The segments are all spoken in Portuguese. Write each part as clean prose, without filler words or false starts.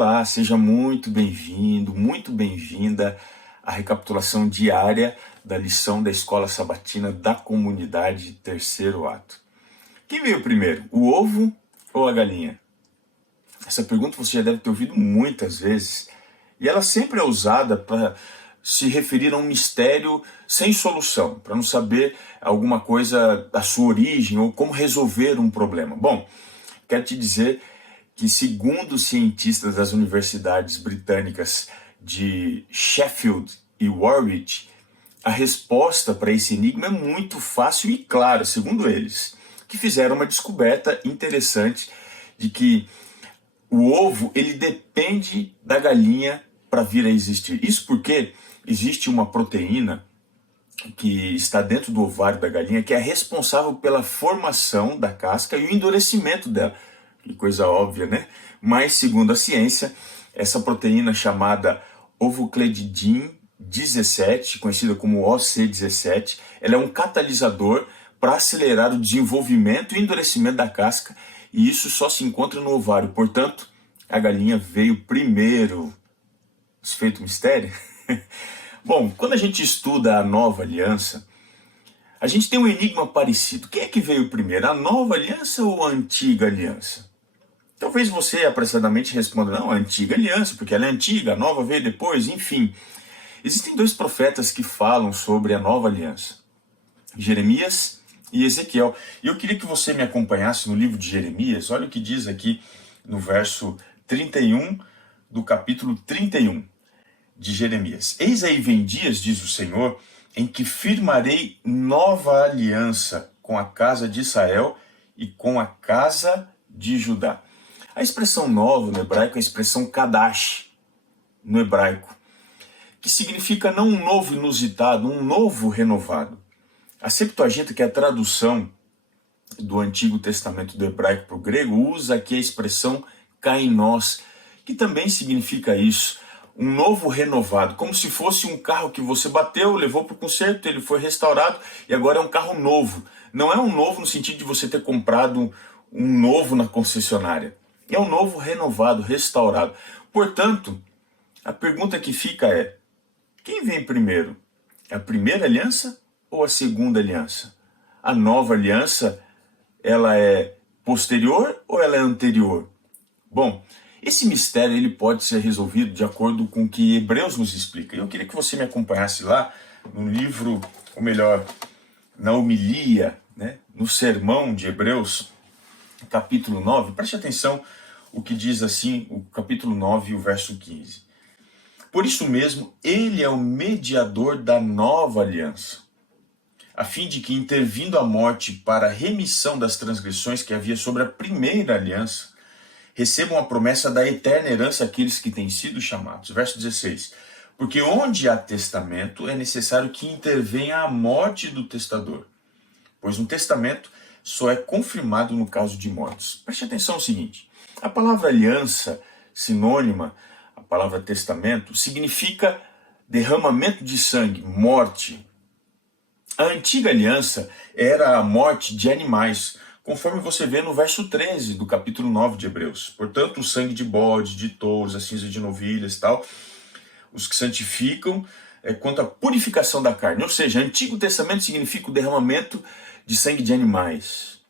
Olá, seja muito bem-vindo, muito bem-vinda à recapitulação diária da lição da Escola Sabatina da Comunidade Terceiro Ato. Quem veio primeiro, o ovo ou a galinha? Essa pergunta você já deve ter ouvido muitas vezes e ela sempre é usada para se referir a um mistério sem solução, para não saber alguma coisa da sua origem ou como resolver um problema. Bom, quero te dizer que, segundo cientistas das universidades britânicas de Sheffield e Warwick, a resposta para esse enigma é muito fácil e clara, segundo eles, que fizeram uma descoberta interessante de que o ovo ele depende da galinha para vir a existir. Isso porque existe uma proteína que está dentro do ovário da galinha que é responsável pela formação da casca e o endurecimento dela. Que coisa óbvia, né? Mas, segundo a ciência, essa proteína chamada ovocledidin 17, conhecida como OC17, ela é um catalisador para acelerar o desenvolvimento e endurecimento da casca, e isso só se encontra no ovário. Portanto, a galinha veio primeiro. Desfeito o mistério? Bom, quando a gente estuda a Nova Aliança, a gente tem um enigma parecido. Quem é que veio primeiro, a Nova Aliança ou a Antiga Aliança? Talvez você apressadamente responda, não, a Antiga Aliança, porque ela é antiga, a Nova veio depois, enfim. Existem dois profetas que falam sobre a Nova Aliança, Jeremias e Ezequiel. E eu queria que você me acompanhasse no livro de Jeremias. Olha o que diz aqui no verso 31 do capítulo 31 de Jeremias. Eis aí vem dias, diz o Senhor, em que firmarei nova aliança com a casa de Israel e com a casa de Judá. A expressão nova no hebraico é a expressão kadash no hebraico, que significa não um novo inusitado, um novo renovado. A Septuaginta, que é a tradução do Antigo Testamento do hebraico para o grego, usa aqui a expressão kainos, que também significa isso, um novo renovado, como se fosse um carro que você bateu, levou para o conserto, ele foi restaurado e agora é um carro novo. Não é um novo no sentido de você ter comprado um novo na concessionária. É um novo renovado, restaurado. Portanto, a pergunta que fica é, quem vem primeiro? É a primeira aliança ou a segunda aliança? A nova aliança, ela é posterior ou ela é anterior? Bom, esse mistério ele pode ser resolvido de acordo com o que Hebreus nos explica. Eu queria que você me acompanhasse lá no livro, ou melhor, na homilia, né, no sermão de Hebreus, capítulo 9. Preste atenção o que diz assim, o capítulo 9 e o verso 15. Por isso mesmo, ele é o mediador da nova aliança, a fim de que, intervindo a morte para a remissão das transgressões que havia sobre a primeira aliança, recebam a promessa da eterna herança aqueles que têm sido chamados. Verso 16. Porque onde há testamento, é necessário que intervenha a morte do testador, pois um testamento só é confirmado no caso de mortes. Preste atenção no seguinte, a palavra aliança, sinônima, a palavra testamento, significa derramamento de sangue, morte. A antiga aliança era a morte de animais, conforme você vê no verso 13 do capítulo 9 de Hebreus. Portanto, o sangue de bode, de touros, a cinza de novilhas e tal, os que santificam quanto à purificação da carne. Ou seja, Antigo Testamento significa o derramamento de sangue de animais.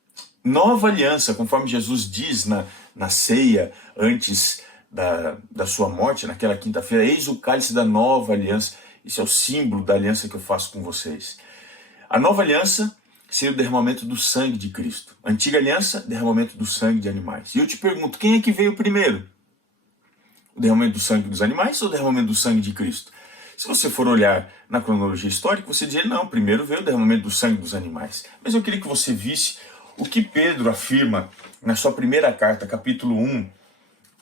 Nova aliança, conforme Jesus diz na ceia, antes da sua morte, naquela quinta-feira, eis o cálice da nova aliança. Isso é o símbolo da aliança que eu faço com vocês. A nova aliança seria o derramamento do sangue de Cristo. A antiga aliança, derramamento do sangue de animais. E eu te pergunto, quem é que veio primeiro? O derramamento do sangue dos animais ou o derramamento do sangue de Cristo? Se você for olhar na cronologia histórica, você diria, não, primeiro veio o derramamento do sangue dos animais. Mas eu queria que você visse o que Pedro afirma na sua primeira carta, capítulo 1,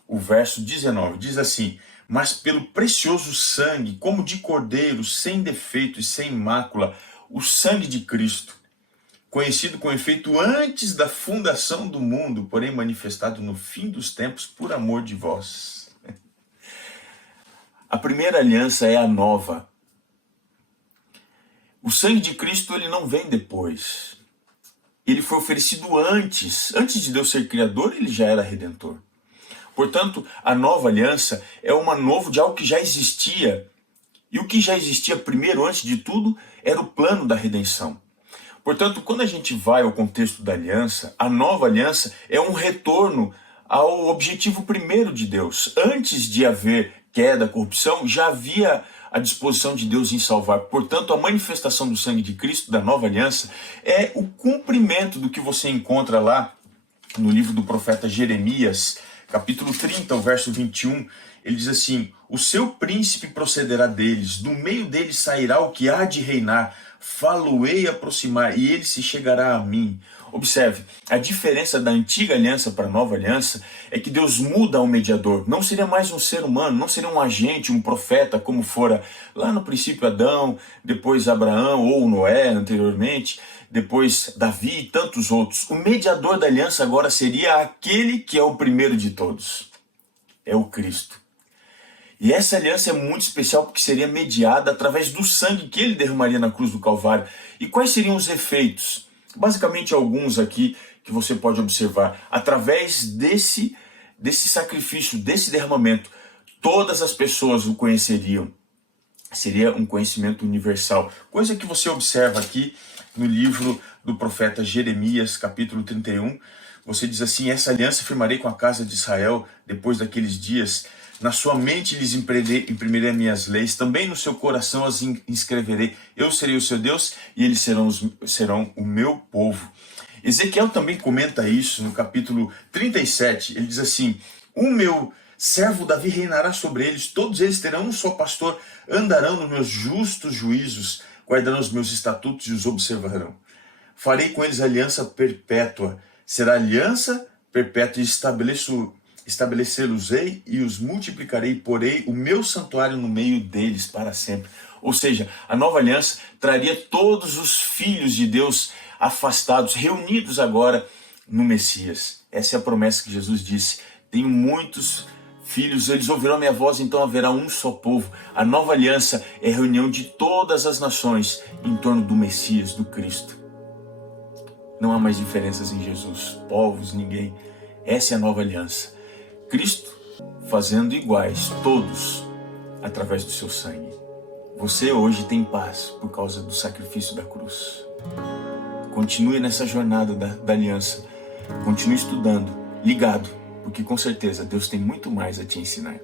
o verso 19. Diz assim, mas pelo precioso sangue, como de cordeiro, sem defeito e sem mácula, o sangue de Cristo, conhecido com efeito antes da fundação do mundo, porém manifestado no fim dos tempos por amor de vós. A primeira aliança é a nova. O sangue de Cristo ele não vem depois. Ele foi oferecido antes. Antes de Deus ser criador, ele já era redentor. Portanto, a nova aliança é uma novo de algo que já existia. E o que já existia primeiro, antes de tudo, era o plano da redenção. Portanto, quando a gente vai ao contexto da aliança, a nova aliança é um retorno ao objetivo primeiro de Deus. Antes de haver queda, corrupção, já havia a disposição de Deus em salvar. Portanto, a manifestação do sangue de Cristo, da nova aliança, é o cumprimento do que você encontra lá no livro do profeta Jeremias, capítulo 30, o verso 21, ele diz assim: o seu príncipe procederá deles, do meio deles sairá o que há de reinar, falo-ei aproximar, e ele se chegará a mim. Observe, a diferença da antiga aliança para a nova aliança é que Deus muda o mediador. Não seria mais um ser humano, não seria um agente, um profeta, como fora lá no princípio Adão, depois Abraão ou Noé anteriormente, depois Davi e tantos outros. O mediador da aliança agora seria aquele que é o primeiro de todos. É o Cristo. E essa aliança é muito especial porque seria mediada através do sangue que ele derramaria na cruz do Calvário. E quais seriam os efeitos? Basicamente alguns aqui que você pode observar. Através desse sacrifício, desse derramamento, todas as pessoas o conheceriam. Seria um conhecimento universal. Coisa que você observa aqui no livro do profeta Jeremias, capítulo 31. Você diz assim: essa aliança firmarei com a casa de Israel depois daqueles dias. Na sua mente lhes imprimirei minhas leis, também no seu coração as inscreverei. Eu serei o seu Deus e eles serão o meu povo. Ezequiel também comenta isso no capítulo 37. Ele diz assim: o meu servo Davi reinará sobre eles, todos eles terão um só pastor, andarão nos meus justos juízos, guardarão os meus estatutos e os observarão. Farei com eles aliança perpétua. Será aliança perpétua e estabelecê-los-ei e os multiplicarei, porei o meu santuário no meio deles para sempre. Ou seja, a nova aliança traria todos os filhos de Deus afastados, reunidos agora no Messias. Essa é a promessa que Jesus disse: tenho muitos filhos, eles ouvirão minha voz, então haverá um só povo. A nova aliança é a reunião de todas as nações em torno do Messias, do Cristo. Não há mais diferenças em Jesus, povos, ninguém. Essa é a nova aliança. Cristo fazendo iguais, todos, através do seu sangue. Você hoje tem paz por causa do sacrifício da cruz. Continue nessa jornada da aliança. Continue estudando, ligado, porque com certeza Deus tem muito mais a te ensinar.